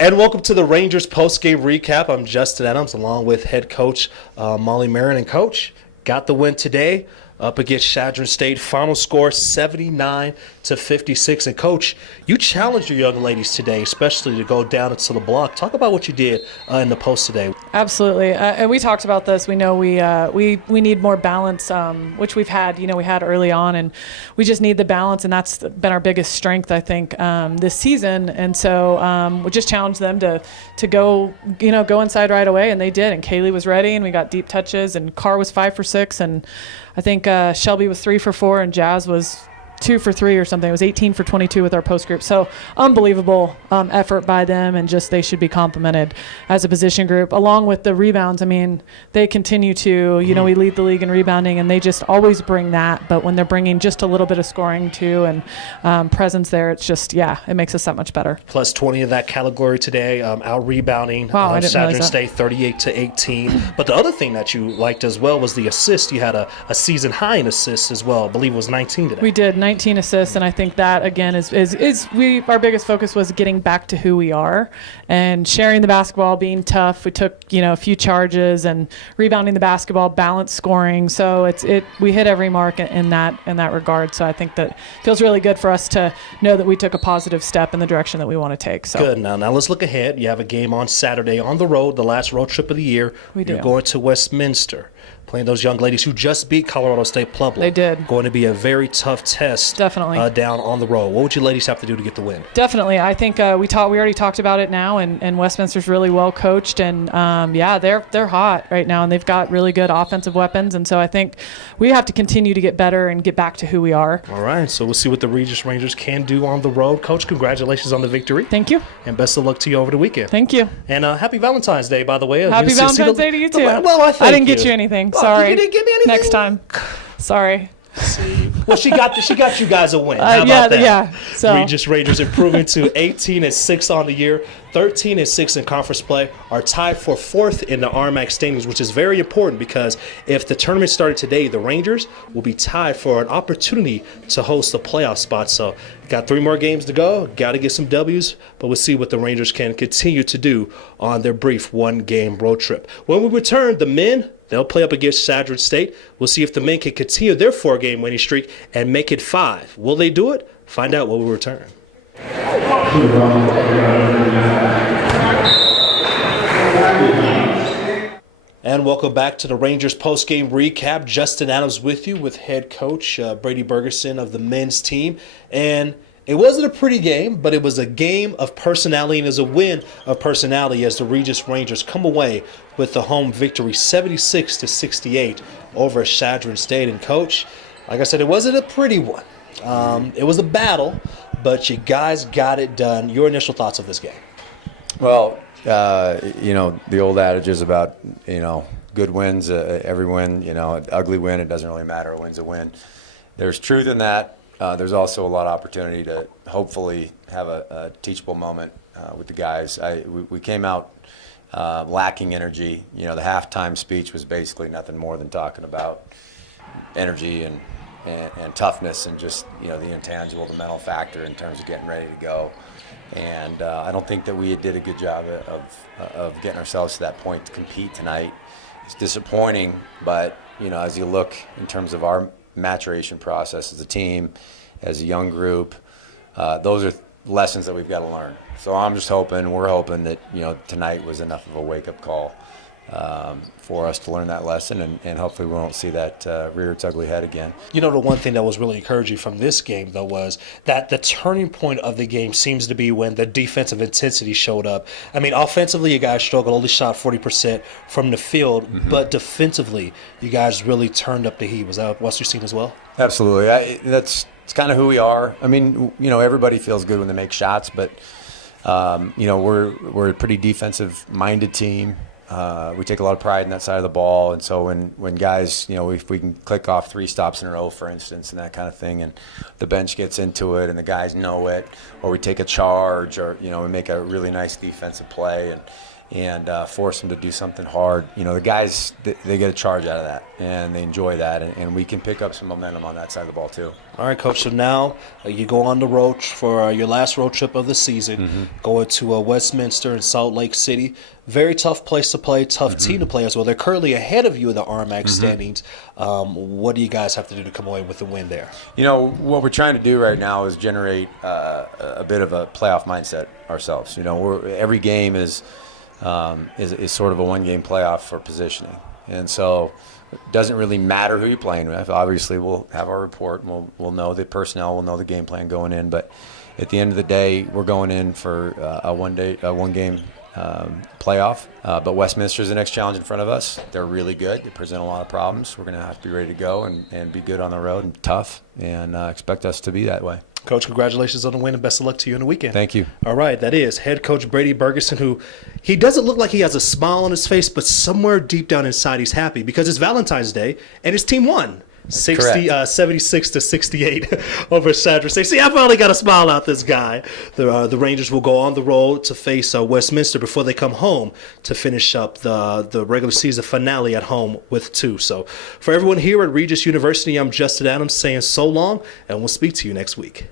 And welcome to the Rangers post-game recap. I'm Justin Adams along with head coach Molly Marin. And coach, got the win today up against Chadron State. Final score 79-56. And coach, you challenged your young ladies today, especially to go down into the block. Talk about what you did in the post today. Absolutely, and we talked about this. We know we need more balance, which we've had. We had early on, and we just need the balance, and that's been our biggest strength, I think, this season. And so we just challenged them to go inside right away, and they did. And Kaylee was ready, and we got deep touches, and Carr was 5 for 6, and I think Shelby was 3 for 4, and Jazz was 2 for 3 or something. It was 18 for 22 with our post group. So unbelievable effort by them, and just they should be complimented as a position group. Along with the rebounds, I mean, they continue to, we lead the league in rebounding, and they just always bring that. But when they're bringing just a little bit of scoring too and presence there, it's just, it makes us that much better. Plus 20 of that category today, out rebounding Chadron State 38-18. But the other thing that you liked as well was the assist. You had a season high in assists as well. I believe it was 19 today. We did. 19 assists, and I think that again is our biggest focus was getting back to who we are and sharing the basketball, being tough. We took a few charges and rebounding the basketball, balanced scoring. So we hit every mark in that regard. So I think that feels really good for us to know that we took a positive step in the direction that we want to take. So good. Now let's look ahead. You have a game on Saturday on the road, the last road trip of the year. You're going to Westminster, playing those young ladies who just beat Colorado State Pueblo. They did. Going to be a very tough test. Definitely. Down on the road. What would you ladies have to do to get the win? Definitely. I think we already talked about it now, and Westminster's really well coached, and they're hot right now, and they've got really good offensive weapons, and so I think we have to continue to get better and get back to who we are. All right, so we'll see what the Regis Rangers can do on the road. Coach, congratulations on the victory. Thank you. And best of luck to you over the weekend. Thank you. And happy Valentine's Day, by the way. Happy Valentine's Day to you too. Well, I didn't get you anything. Sorry. You didn't get me anything? Next time. Sorry. Well, she got you guys a win. How about that? Yeah. So Regis Rangers improving to 18-6 on the year, 13-6 in conference play, are tied for 4th in the RMAC standings, which is very important because if the tournament started today, the Rangers will be tied for an opportunity to host the playoff spot. So got 3 more games to go. Got to get some W's, but we'll see what the Rangers can continue to do on their brief 1-game road trip. When we return, the men, they'll play up against Chadron State. We'll see if the men can continue their 4-game winning streak and make it 5. Will they do it? Find out when we return. And welcome back to the Rangers post-game recap. Justin Adams with you with head coach Brady Bergerson of the men's team. And it wasn't a pretty game, but it was a game of personality, and it was a win of personality as the Regis Rangers come away with the home victory 76-68 over Chadron State. And coach, like I said, it wasn't a pretty one. It was a battle, but you guys got it done. Your initial thoughts of this game? Well, the old adage is about, good wins, every win, an ugly win, it doesn't really matter. A win's a win. There's truth in that. There's also a lot of opportunity to hopefully have a teachable moment with the guys. We came out lacking energy. The halftime speech was basically nothing more than talking about energy and toughness and just, the intangible, the mental factor in terms of getting ready to go. And I don't think that we did a good job of getting ourselves to that point to compete tonight. It's disappointing, but, as you look in terms of our maturation process as a team, as a young group, those are lessons that we've got to learn. So we're hoping that tonight was enough of a wake-up call for us to learn that lesson, and hopefully we won't see that rear its ugly head again. The one thing that was really encouraging from this game, though, was that the turning point of the game seems to be when the defensive intensity showed up. I mean, offensively, you guys struggled, only shot 40% from the field, but defensively, you guys really turned up the heat. Was that what you're seeing as well? Absolutely. It's kind of who we are. I mean, everybody feels good when they make shots, but, we're a pretty defensive-minded team. We take a lot of pride in that side of the ball, and so when guys, if we can click off 3 stops in a row, for instance, and that kind of thing, and the bench gets into it and the guys know it, or we take a charge, or we make a really nice defensive play, and force them to do something hard. The guys, they get a charge out of that, and they enjoy that, and we can pick up some momentum on that side of the ball too. All right, Coach. So now you go on the road for your last road trip of the season, going to Westminster and Salt Lake City. Very tough place to play, tough team to play as well. They're currently ahead of you in the RMAC standings. What do you guys have to do to come away with the win there? What we're trying to do right now is generate a bit of a playoff mindset ourselves. Every game is sort of a one-game playoff for positioning. And so it doesn't really matter who you're playing with. Obviously, we'll have our report, and we'll know the personnel, we'll know the game plan going in. But at the end of the day, we're going in for a one-game playoff. But Westminster's the next challenge in front of us. They're really good. They present a lot of problems. We're going to have to be ready to go and be good on the road and tough, and expect us to be that way. Coach, congratulations on the win and best of luck to you in the weekend. Thank you. All right, that is head coach Brady Bergeson, who he doesn't look like he has a smile on his face, but somewhere deep down inside he's happy because it's Valentine's Day and his team won. 76 to 68 over Chadron. See, I finally got a smile out this guy. The Rangers will go on the road to face Westminster before they come home to finish up the regular season finale at home with 2. So for everyone here at Regis University, I'm Justin Adams saying so long, and we'll speak to you next week.